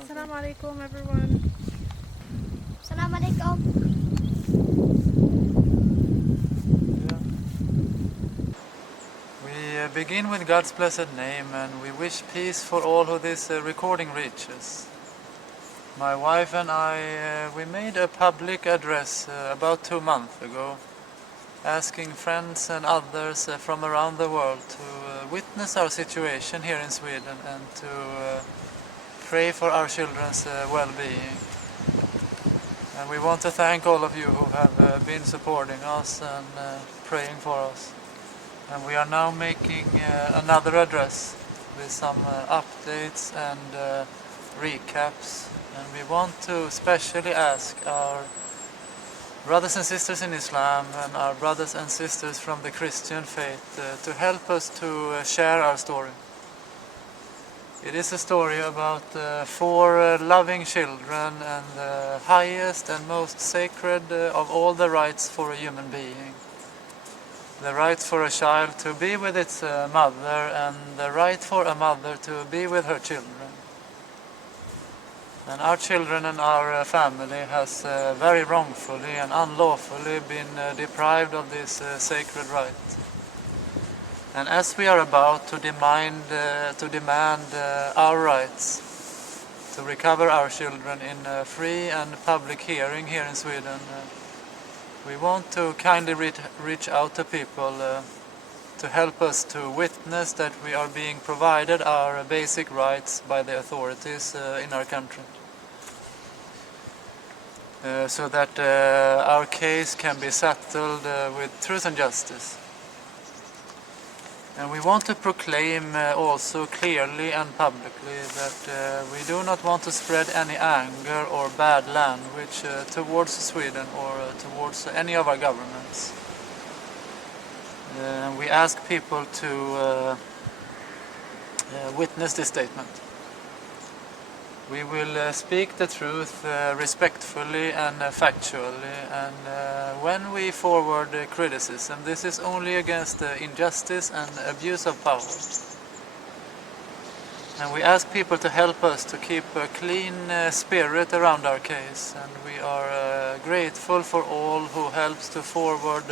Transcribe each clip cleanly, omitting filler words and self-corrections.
Assalamu alaikum everyone. Assalamu alaikum. We begin with God's blessed name, and we wish peace for all who this recording reaches. My wife and I, we made a public address about 2 months ago, asking friends and others from around the world to witness our situation here in Sweden and to pray for our children's well-being. And we want to thank all of you who have been supporting us and praying for us. And we are now making another address with some updates and recaps. And we want to especially ask our brothers and sisters in Islam and our brothers and sisters from the Christian faith to help us to share our story. It is a story about 4 loving children and the highest and most sacred of all the rights for a human being. The right for a child to be with its mother, and the right for a mother to be with her children. And our children and our family has very wrongfully and unlawfully been deprived of this sacred right. And as we are about to demand our rights to recover our children in a free and public hearing here in Sweden, we want to kindly reach out to people to help us to witness that we are being provided our basic rights by the authorities in our country. So that our case can be settled with truth and justice. And we want to proclaim also clearly and publicly that we do not want to spread any anger or bad language towards Sweden or towards any of our governments. We ask people to witness this statement. We will speak the truth respectfully and factually, and when we forward criticism, this is only against injustice and abuse of power. And we ask people to help us to keep a clean spirit around our case, and we are grateful for all who helps to forward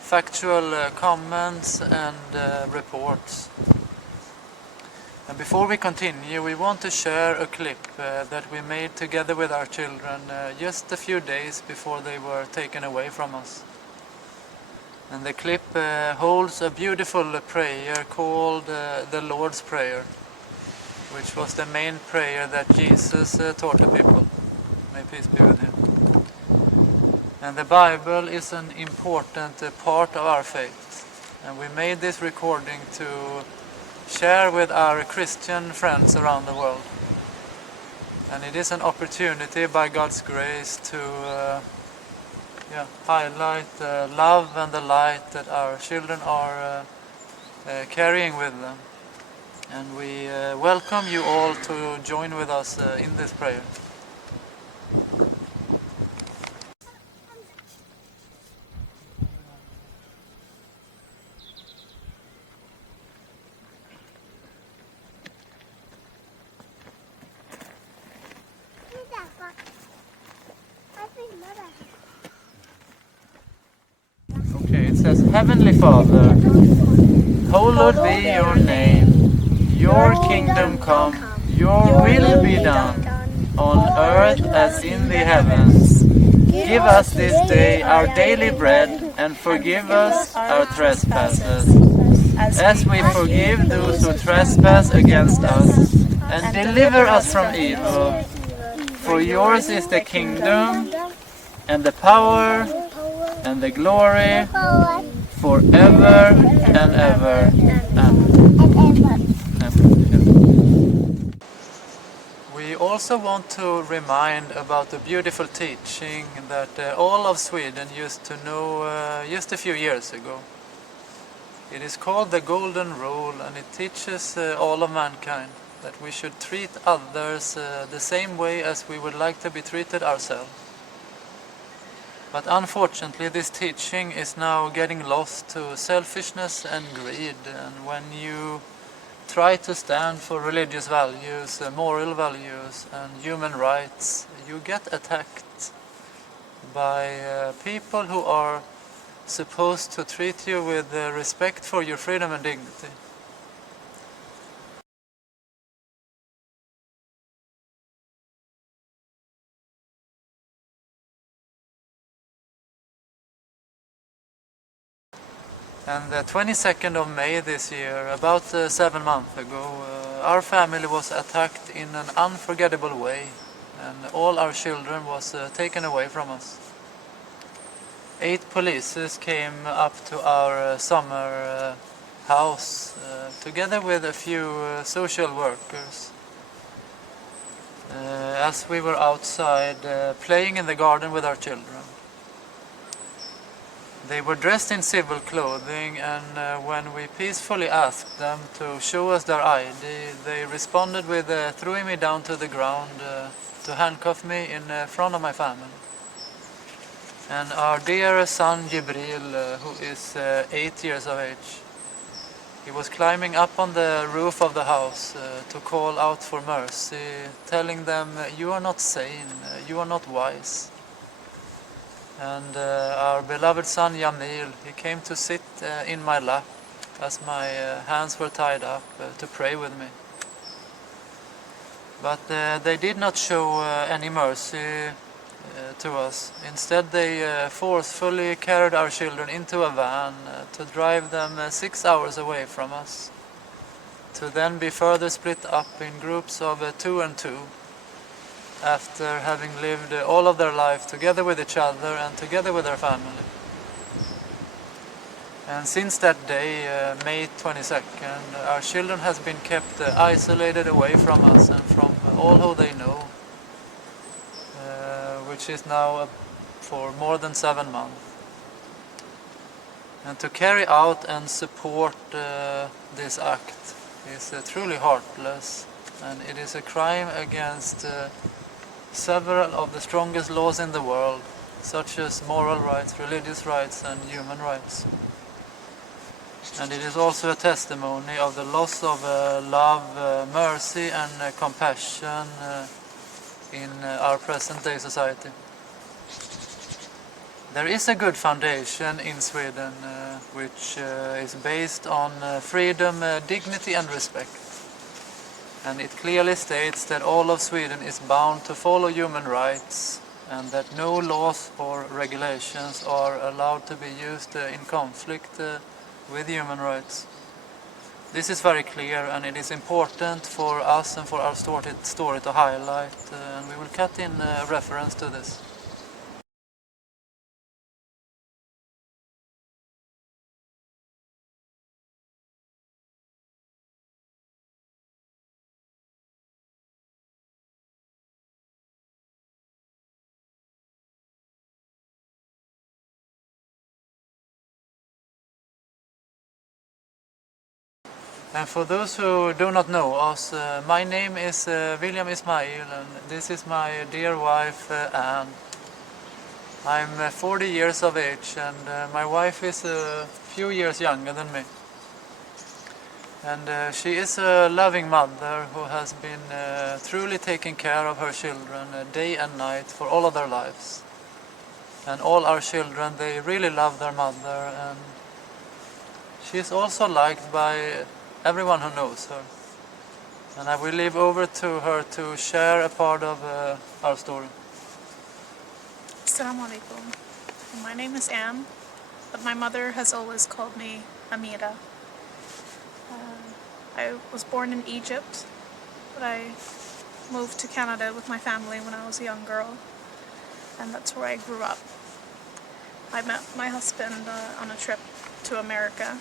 factual comments and reports. And before we continue, we want to share a clip that we made together with our children just a few days before they were taken away from us. And the clip holds a beautiful prayer called the Lord's Prayer, which was the main prayer that Jesus taught the people. May peace be with him. And the Bible is an important part of our faith. And we made this recording to share with our Christian friends around the world. And it is an opportunity by God's grace to highlight the love and the light that our children are carrying with them. And we welcome you all to join with us in this prayer. Okay, it says, Heavenly Father, hallowed be your name. Your kingdom come, your will be done, on earth as in the heavens. Give us this day our daily bread, and forgive us our trespasses, as we forgive those who trespass against us. And deliver us from evil. For yours is the kingdom, and the power, and the glory, forever and ever. Amen. We also want to remind about the beautiful teaching that all of Sweden used to know just a few years ago. It is called the Golden Rule, and it teaches all of mankind that we should treat others the same way as we would like to be treated ourselves. But unfortunately, this teaching is now getting lost to selfishness and greed, and when you try to stand for religious values, moral values and human rights, you get attacked by people who are supposed to treat you with respect for your freedom and dignity. And the 22nd of May this year, about 7 months ago, our family was attacked in an unforgettable way, and all our children was taken away from us. 8 police came up to our summer house together with a few social workers as we were outside playing in the garden with our children. They were dressed in civil clothing, and when we peacefully asked them to show us their ID, they responded with throwing me down to the ground to handcuff me in front of my family. And our dear son Jibril, who is 8 years of age, he was climbing up on the roof of the house to call out for mercy, telling them, "You are not sane, you are not wise." And our beloved son Jamil, he came to sit in my lap as my hands were tied up to pray with me. But they did not show any mercy to us. Instead they forcefully carried our children into a van to drive them 6 hours away from us, to then be further split up in groups of 2 and 2. After having lived all of their life together with each other and together with their family. And since that day, May 22nd, our children has been kept isolated away from us and from all who they know, which is now for more than 7 months. And to carry out and support this act is truly heartless, and it is a crime against several of the strongest laws in the world, such as moral rights, religious rights and human rights. And it is also a testimony of the loss of love, mercy and compassion in our present-day society. There is a good foundation in Sweden which is based on freedom, dignity and respect. And it clearly states that all of Sweden is bound to follow human rights and that no laws or regulations are allowed to be used in conflict with human rights. This is very clear, and it is important for us and for our story to highlight, and we will cut in reference to this. And for those who do not know us, my name is William Ismail, and this is my dear wife Anne. I'm 40 years of age, and my wife is a few years younger than me. And she is a loving mother who has been truly taking care of her children day and night for all of their lives. And all our children, they really love their mother, and she is also liked by everyone who knows her. And I will leave over to her to share a part of our story. Assalamu alaikum. My name is Anne, but my mother has always called me Amira. I was born in Egypt, but I moved to Canada with my family when I was a young girl, and that's where I grew up. I met my husband on a trip to America,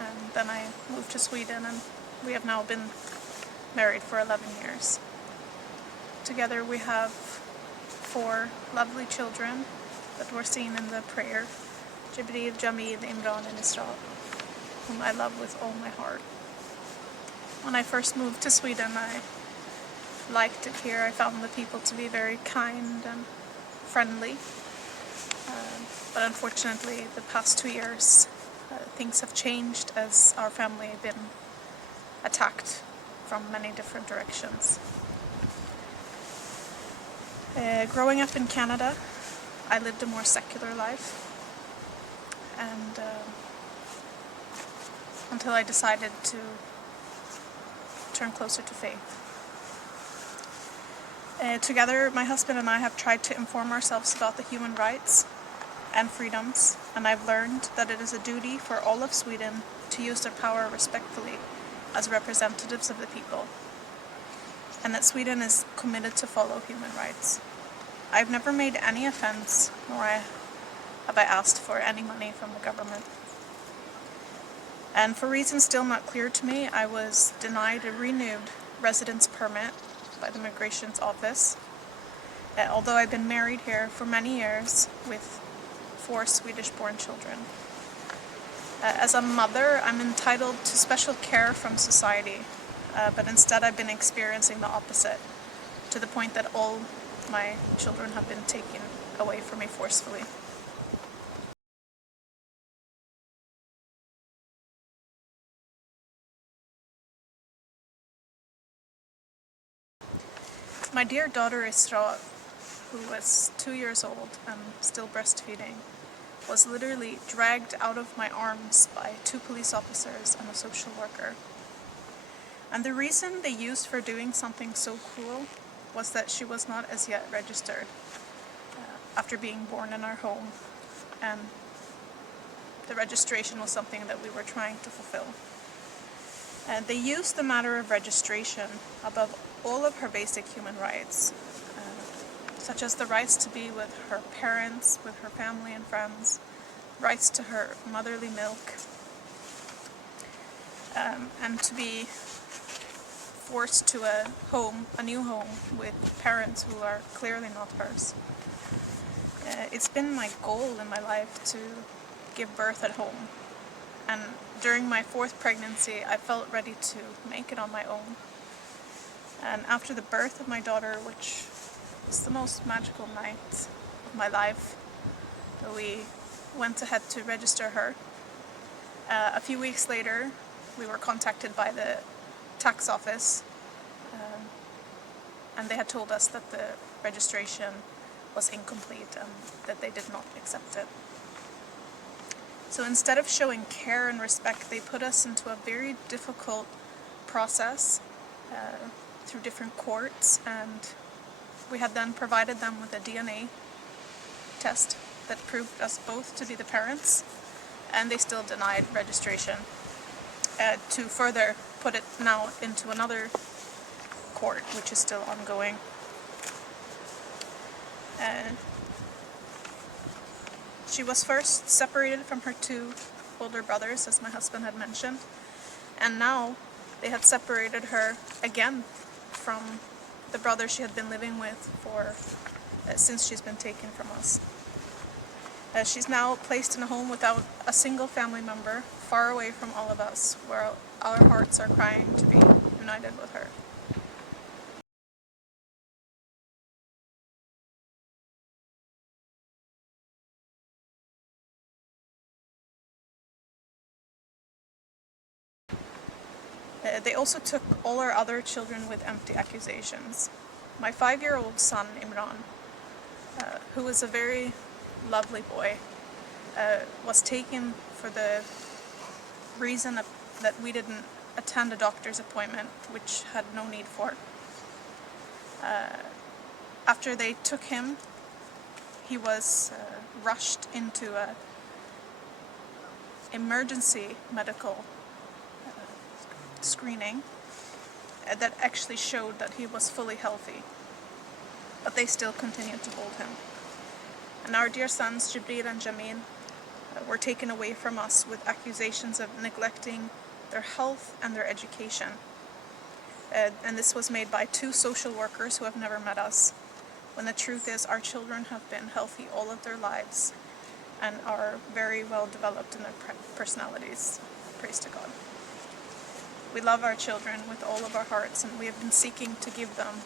and then I moved to Sweden, and we have now been married for 11 years. Together we have 4 lovely children that were seen in the prayer, Jibril, Jamil, Imran and Isra, whom I love with all my heart. When I first moved to Sweden, I liked it here. I found the people to be very kind and friendly. But unfortunately, the past 2 years, things have changed as our family have been attacked from many different directions. Growing up in Canada, I lived a more secular life, and until I decided to turn closer to faith. Together, my husband and I have tried to inform ourselves about the human rights and freedoms, and I've learned that it is a duty for all of Sweden to use their power respectfully as representatives of the people, and that Sweden is committed to follow human rights. I've never made any offense, nor have I asked for any money from the government. And for reasons still not clear to me, I was denied a renewed residence permit by the Migrations Office, although I've been married here for many years with 4 Swedish-born children. As a mother, I'm entitled to special care from society, but instead I've been experiencing the opposite, to the point that all my children have been taken away from me forcefully. My dear daughter Isra, who was 2 years old and still breastfeeding, was literally dragged out of my arms by 2 police officers and a social worker. And the reason they used for doing something so cruel was that she was not as yet registered after being born in our home, and the registration was something that we were trying to fulfill. And they used the matter of registration above all of her basic human rights, such as the rights to be with her parents, with her family and friends, rights to her motherly milk, and to be forced to a new home with parents who are clearly not hers. It's been my goal in my life to give birth at home, and during my 4th pregnancy I felt ready to make it on my own. And after the birth of my daughter, which was the most magical night of my life, we went ahead to register her. A few weeks later, we were contacted by the tax office, and they had told us that the registration was incomplete and that they did not accept it. So instead of showing care and respect, they put us into a very difficult process through different courts, and we had then provided them with a DNA test that proved us both to be the parents, and they still denied registration. To further put it now into another court, which is still ongoing. She was first separated from her 2 older brothers, as my husband had mentioned, and now they had separated her again from the brother she had been living with since she's been taken from us. She's now placed in a home without a single family member, far away from all of us, where our hearts are crying to be united with her. They also took all our other children with empty accusations. My 5-year-old son, Imran, who was a very lovely boy, was taken for the reason that we didn't attend a doctor's appointment, which had no need for. After they took him, he was rushed into a emergency medical screening that actually showed that he was fully healthy, but they still continued to hold him. And our dear sons, Jibril and Jamil, were taken away from us with accusations of neglecting their health and their education. And this was made by 2 social workers who have never met us, when the truth is our children have been healthy all of their lives and are very well developed in their personalities. Praise to God. We love our children with all of our hearts, and we have been seeking to give them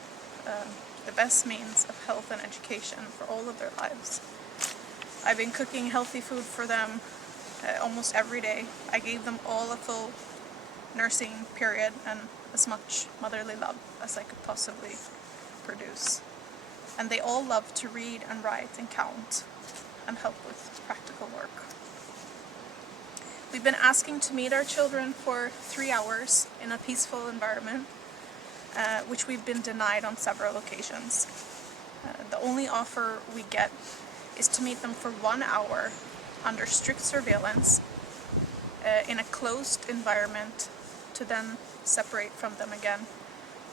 the best means of health and education for all of their lives. I've been cooking healthy food for them almost every day. I gave them all a full nursing period and as much motherly love as I could possibly produce. And they all love to read and write and count and help with practical work. We've been asking to meet our children for 3 hours in a peaceful environment, which we've been denied on several occasions. The only offer we get is to meet them for 1 hour under strict surveillance in a closed environment to then separate from them again.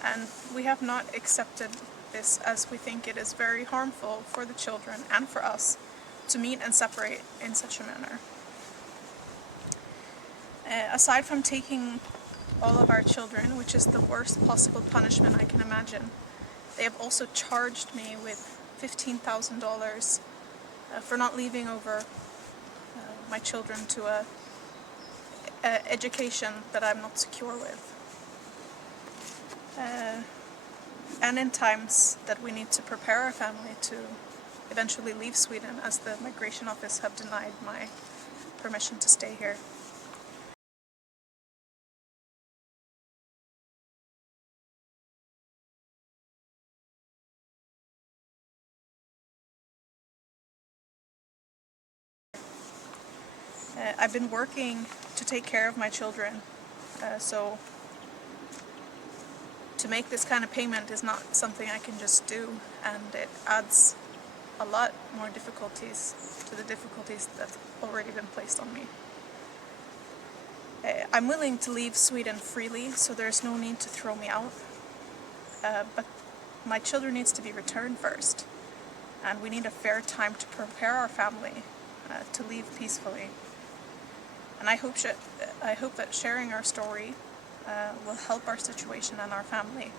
And we have not accepted this, as we think it is very harmful for the children and for us to meet and separate in such a manner. Aside from taking all of our children, which is the worst possible punishment I can imagine, they have also charged me with $15,000 for not leaving over my children to a education that I'm not secure with. And in times that we need to prepare our family to eventually leave Sweden, as the migration office have denied my permission to stay here. I've been working to take care of my children, so to make this kind of payment is not something I can just do, and it adds a lot more difficulties to the difficulties that have already been placed on me. I'm willing to leave Sweden freely, so there's no need to throw me out, but my children needs to be returned first, and we need a fair time to prepare our family to leave peacefully. And I hope that sharing our story will help our situation and our family.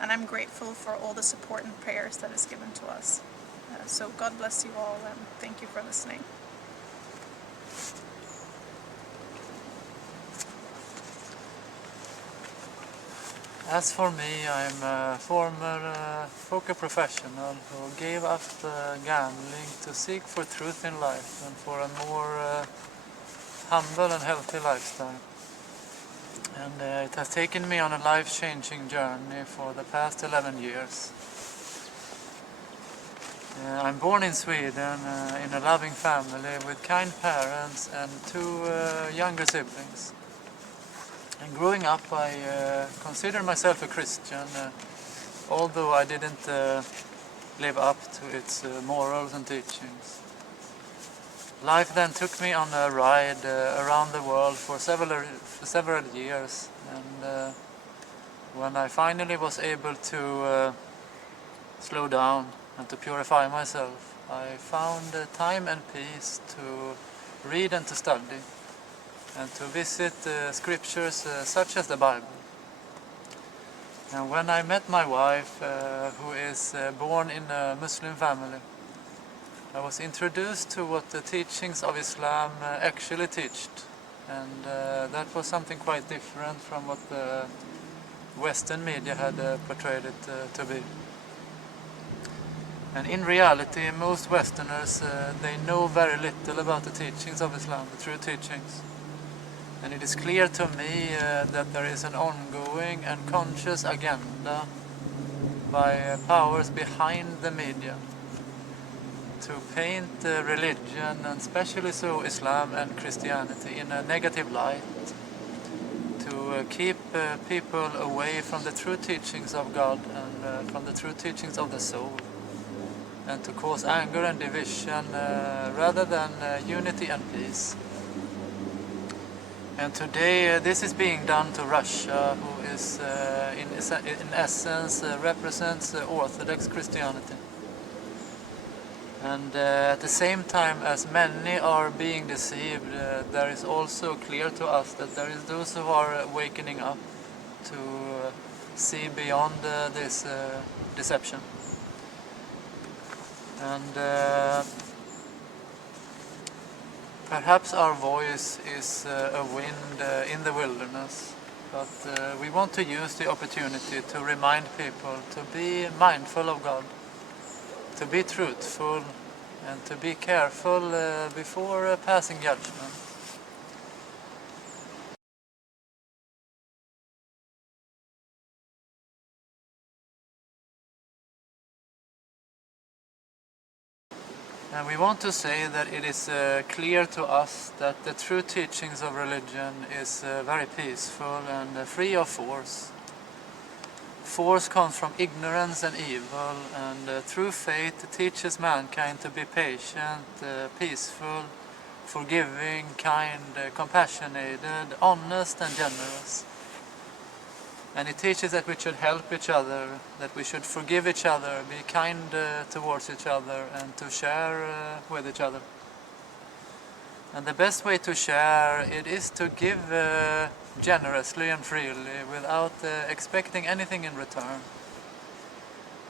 And I'm grateful for all the support and prayers that is given to us. So God bless you all, and thank you for listening. As for me, I'm a former poker professional who gave up gambling to seek for truth in life and for a more humble and healthy lifestyle. And it has taken me on a life-changing journey for the past 11 years. I'm born in Sweden in a loving family with kind parents and 2 younger siblings. And growing up, I consider myself a Christian, although I didn't live up to its morals and teachings. Life then took me on a ride around the world for several years, and when I finally was able to slow down and to purify myself, I found time and peace to read and to study, and to visit scriptures such as the Bible. And when I met my wife, who is born in a Muslim family, I was introduced to what the teachings of Islam actually taught, and that was something quite different from what the Western media had portrayed it to be. And in reality, most Westerners, they know very little about the teachings of Islam, the true teachings. And it is clear to me that there is an ongoing and conscious agenda by powers behind the media to paint religion, and especially so Islam and Christianity, in a negative light, to keep people away from the true teachings of God and from the true teachings of the soul, and to cause anger and division rather than unity and peace. And today this is being done to Russia, who is in essence represents Orthodox Christianity. And at the same time as many are being deceived, there is also clear to us that there is those who are wakening up to see beyond this deception. And perhaps our voice is a wind in the wilderness, but we want to use the opportunity to remind people to be mindful of God, to be truthful, and to be careful before passing judgment. And we want to say that it is clear to us that the true teachings of religion is very peaceful and free of force. Force comes from ignorance and evil, and true faith teaches mankind to be patient, peaceful, forgiving, kind, compassionate, honest and generous. And it teaches that we should help each other, that we should forgive each other, be kind towards each other, and to share with each other. And the best way to share it is to give generously and freely without expecting anything in return,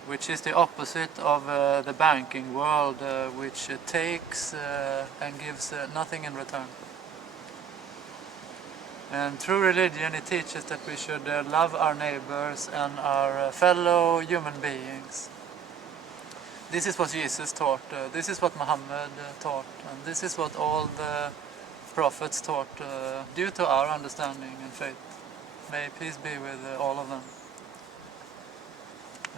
which is the opposite of the banking world, which takes and gives nothing in return. And through religion it teaches that we should love our neighbors and our fellow human beings. This is what Jesus taught, this is what Muhammad taught, and this is what all the prophets taught due to our understanding and faith. May peace be with all of them.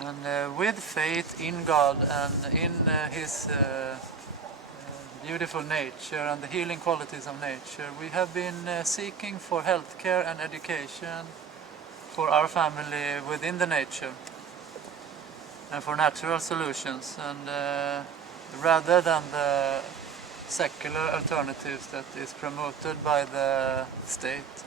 And with faith in God and in His beautiful nature and the healing qualities of nature, we have been seeking for healthcare and education for our family within the nature and for natural solutions, and rather than the secular alternatives that is promoted by the state.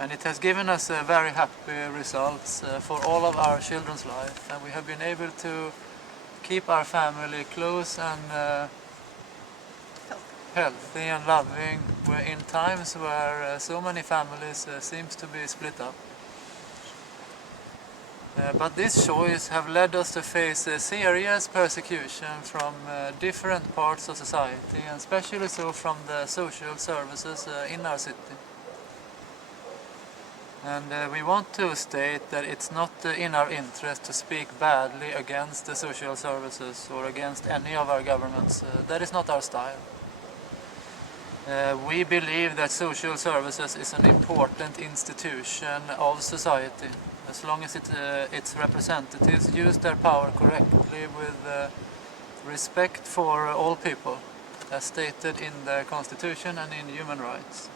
And it has given us very happy results for all of our children's life, and we have been able to keep our family close and healthy and loving in times where so many families seems to be split up. But this choice have led us to face serious persecution from different parts of society, and especially so from the social services in our city. And we want to state that it's not in our interest to speak badly against the social services or against any of our governments. That is not our style. We believe that social services is an important institution of society, as long as its representatives use their power correctly with respect for all people, as stated in the Constitution and in human rights.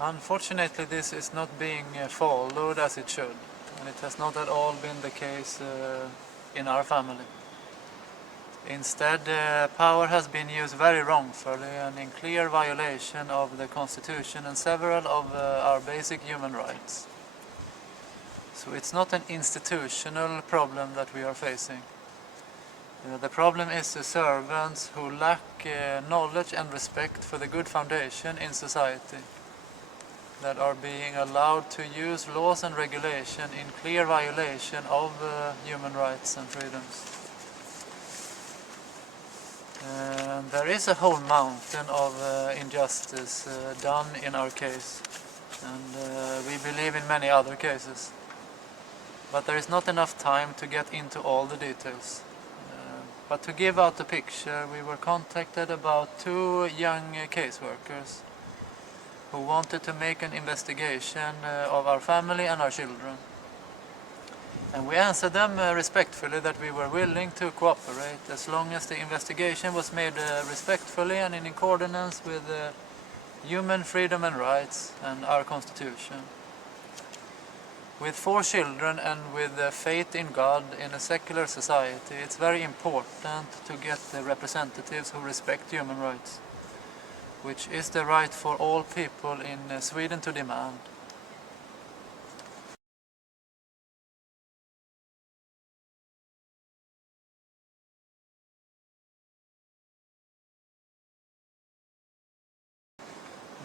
Unfortunately, this is not being followed as it should, and it has not at all been the case in our family. Instead, power has been used very wrongfully and in clear violation of the Constitution and several of our basic human rights. So it's not an institutional problem that we are facing. The problem is the servants who lack knowledge and respect for the good foundation in society, that are being allowed to use laws and regulation in clear violation of human rights and freedoms. There is a whole mountain of injustice done in our case, and we believe in many other cases. But there is not enough time to get into all the details. But to give out the picture, we were contacted about 2 young caseworkers who wanted to make an investigation of our family and our children. And we answered them respectfully that we were willing to cooperate as long as the investigation was made respectfully and in accordance with human freedom and rights and our Constitution. With 4 children and with faith in God in a secular society, it's very important to get the representatives who respect human rights, which is the right for all people in Sweden to demand.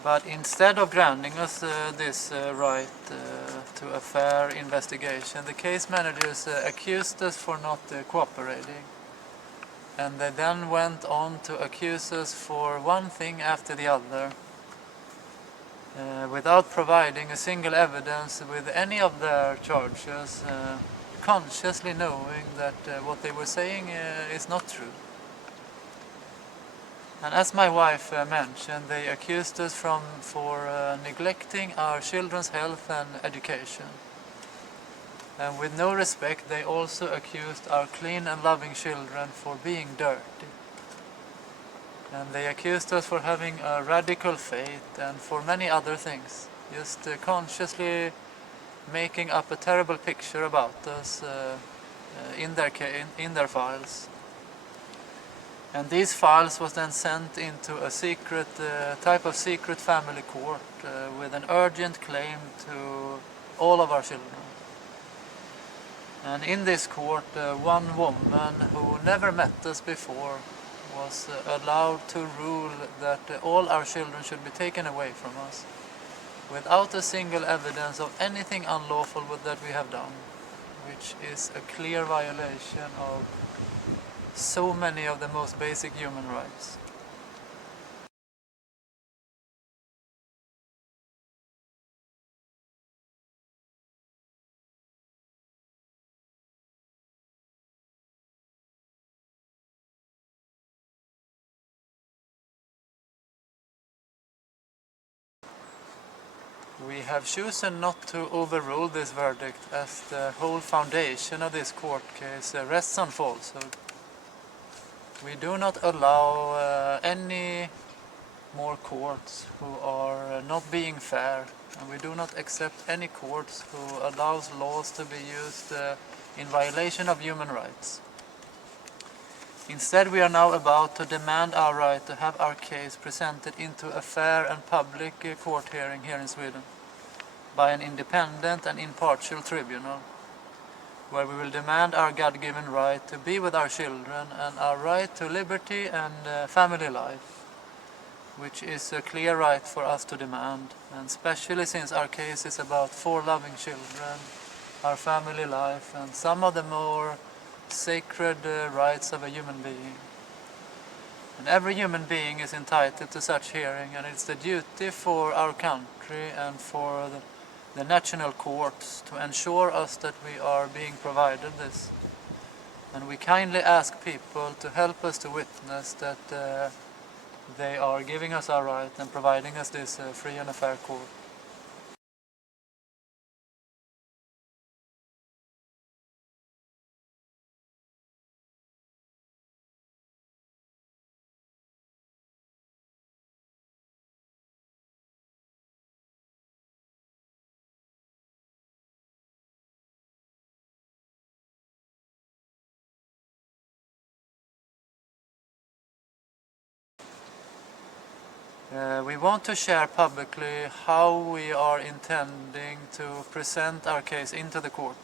But instead of granting us this right to a fair investigation, the case managers accused us for not cooperating. And they then went on to accuse us for one thing after the other, without providing a single evidence with any of their charges, consciously knowing that what they were saying is not true. And as my wife mentioned, they accused us for neglecting our children's health and education. And with no respect, they also accused our clean and loving children for being dirty. And they accused us for having a radical faith and for many other things, just consciously making up a terrible picture about us in their files. And these files was then sent into a secret type of secret family court with an urgent claim to all of our children. And in this court, one woman who never met us before was allowed to rule that all our children should be taken away from us without a single evidence of anything unlawful that we have done, which is a clear violation of so many of the most basic human rights. We have chosen not to overrule this verdict as the whole foundation of this court case rests on falsehood. We do not allow any more courts who are not being fair, and we do not accept any courts who allows laws to be used in violation of human rights. Instead, we are now about to demand our right to have our case presented into a fair and public court hearing here in Sweden by an independent and impartial tribunal, where we will demand our God-given right to be with our children and our right to liberty and family life, which is a clear right for us to demand, and especially since our case is about 4 loving children, our family life, and some of the more sacred rights of a human being. And every human being is entitled to such hearing, and it's the duty for our country and for the national courts to ensure us that we are being provided this. And we kindly ask people to help us to witness that they are giving us our right and providing us this free and fair court. We want to share publicly how we are intending to present our case into the court,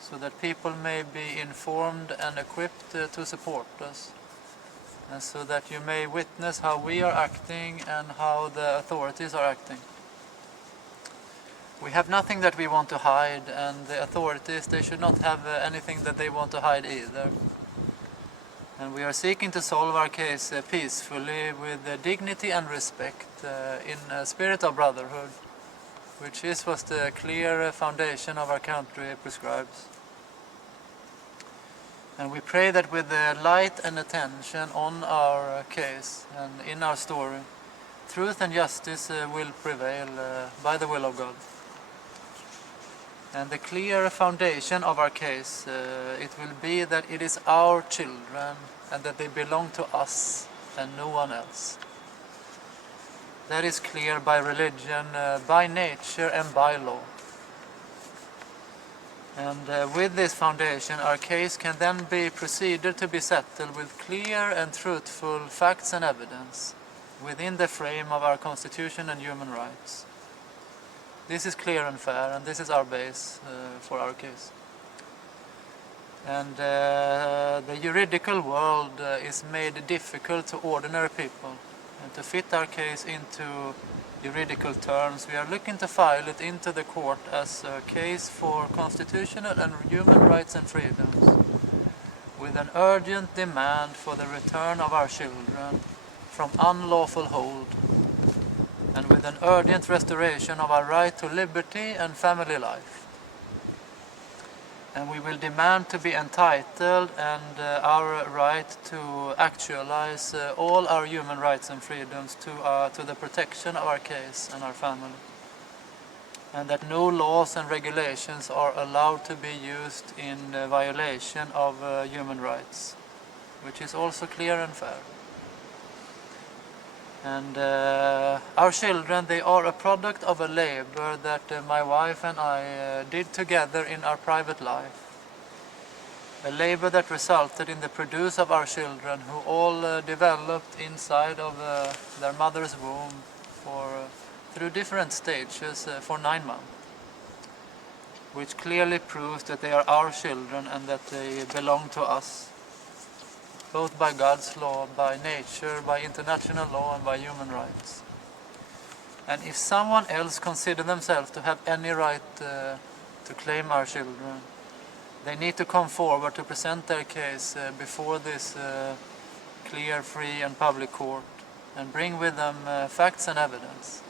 so that people may be informed and equipped to support us, and so that you may witness how we are acting and how the authorities are acting. We have nothing that we want to hide, and the authorities, they should not have anything that they want to hide either. And we are seeking to solve our case peacefully with dignity and respect in a spirit of brotherhood, which is what the clear foundation of our country prescribes. And we pray that with the light and attention on our case and in our story, truth and justice will prevail by the will of God. And the clear foundation of our case, it will be that it is our children and that they belong to us and no one else. That is clear by religion, by nature and by law. And with this foundation, our case can then be proceeded to be settled with clear and truthful facts and evidence within the frame of our Constitution and human rights. This is clear and fair, and this is our base for our case. And the juridical world is made difficult to ordinary people. And to fit our case into juridical terms, we are looking to file it into the court as a case for constitutional and human rights and freedoms, with an urgent demand for the return of our children from unlawful hold, and with an urgent restoration of our right to liberty and family life. And we will demand to be entitled and our right to actualize all our human rights and freedoms to the protection of our case and our family. And that no laws and regulations are allowed to be used in violation of human rights, which is also clear and fair. And our children, they are a product of a labor that my wife and I did together in our private life. A labor that resulted in the produce of our children, who all developed inside of their mother's womb through different stages for 9 months, which clearly proves that they are our children and that they belong to us, both by God's law, by nature, by international law, and by human rights. And if someone else considers themselves to have any right to claim our children, they need to come forward to present their case before this clear, free and public court, and bring with them facts and evidence.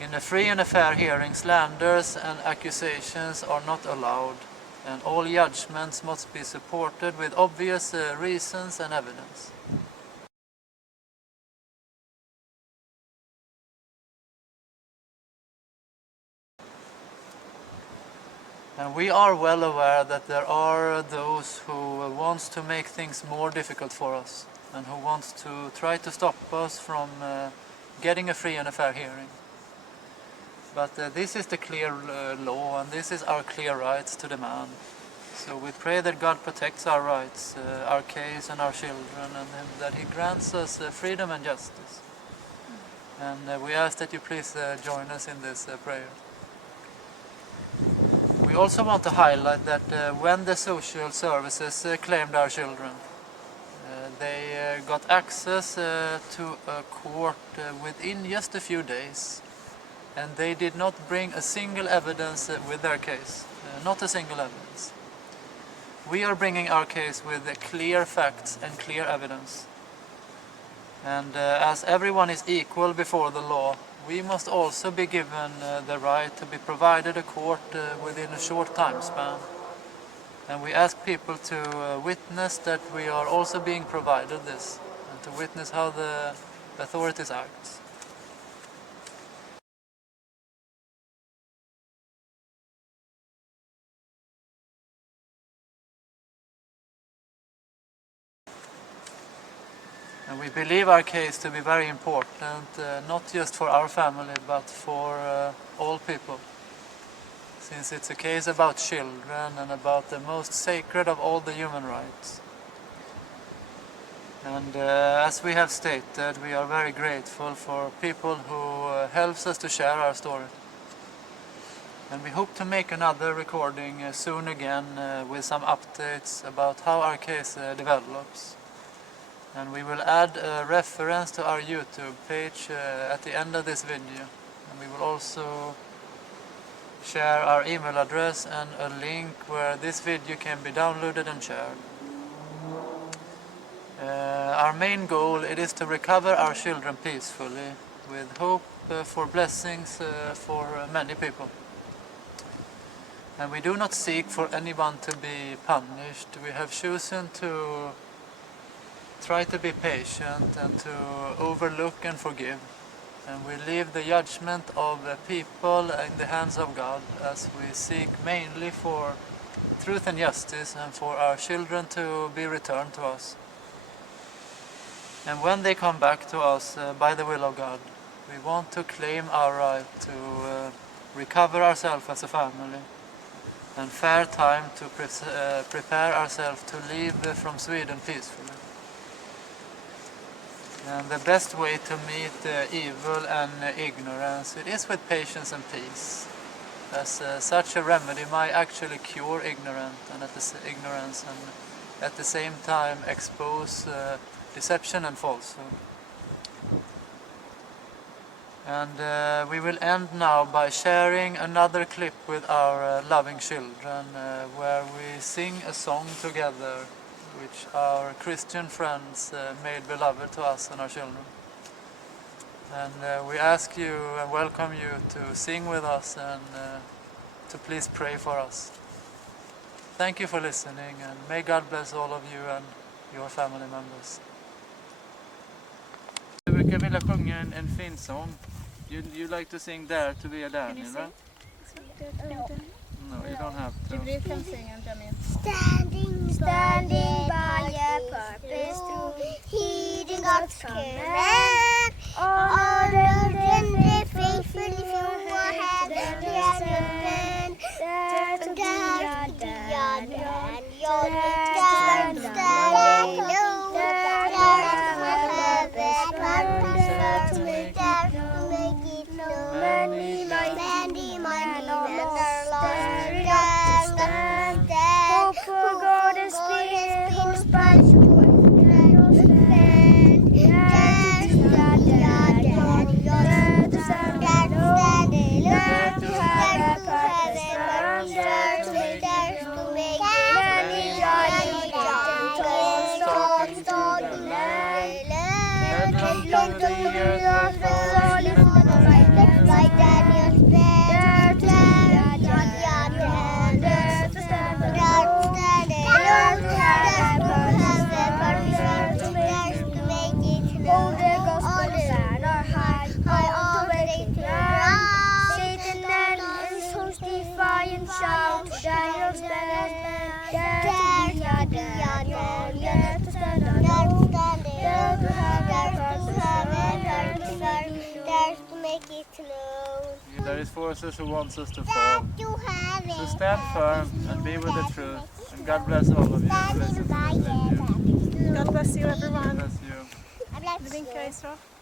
In a free and a fair hearing, slanders and accusations are not allowed, and all judgments must be supported with obvious reasons and evidence. And we are well aware that there are those who want to make things more difficult for us and who want to try to stop us from getting a free and a fair hearing. But this is the clear law, and this is our clear rights to demand. So we pray that God protects our rights, our case and our children, and that He grants us freedom and justice. And we ask that you please join us in this prayer. We also want to highlight that when the social services claimed our children, they got access to a court within just a few days, and they did not bring a single evidence with their case, not a single evidence. We are bringing our case with clear facts and clear evidence. And as everyone is equal before the law, we must also be given the right to be provided a court within a short time span. And we ask people to witness that we are also being provided this, and to witness how the authorities act. And we believe our case to be very important, not just for our family, but for all people. Since it's a case about children and about the most sacred of all the human rights. And as we have stated, we are very grateful for people who helps us to share our story. And we hope to make another recording soon again with some updates about how our case develops. And we will add a reference to our YouTube page at the end of this video. And we will also share our email address and a link where this video can be downloaded and shared. Our main goal it is to recover our children peacefully, with hope for blessings for many people. And we do not seek for anyone to be punished. We have chosen to try to be patient and to overlook and forgive. And we leave the judgment of people in the hands of God, as we seek mainly for truth and justice and for our children to be returned to us. And when they come back to us by the will of God, we want to claim our right to recover ourselves as a family, and fair time to prepare ourselves to leave from Sweden peacefully. And the best way to meet evil and ignorance, it is with patience and peace, as such a remedy might actually cure ignorance and at the same time expose deception and falsehood. And we will end now by sharing another clip with our loving children, where we sing a song together which our Christian friends made beloved to us and our children. And we ask you and welcome you to sing with us and to please pray for us. thank you for listening, and may God bless all of you and your family members. Jag brukar vilja sjunga en fin sång. You like to sing Dare to be a Daniel, right? No, you don't have to. Du kan sjunga en Jamie. Standing by a purpose through heeding God's command. All the faithful if you have and dare to be a Daniel. You'll stand alone. Dare to have a purpose to make it known. Many men are lost. Stand. Hope for God and Spirit whose punch will stand. Dare to be a Daniel. Dare to stand alone. Dare to have a purpose. Dare to make it known. Many jolly giants stalking to the land. Headlong to the earth, falling from the right Daniel's bed. Dare to be a Daniel. Dare to stand alone. Dare to have a purpose. To make it known. The gospel banner high on the waiting ground. Satan and his host defy and shout. Daniel's bed. Dare to be a Daniel. Dare to stand alone. Dare to have a purpose. Dare to make it known. There is forces who wants us to fall. So stand firm and be with the truth. And God bless all of you who listen to this video. God bless you everyone. God bless you. Vi vinkar i straff.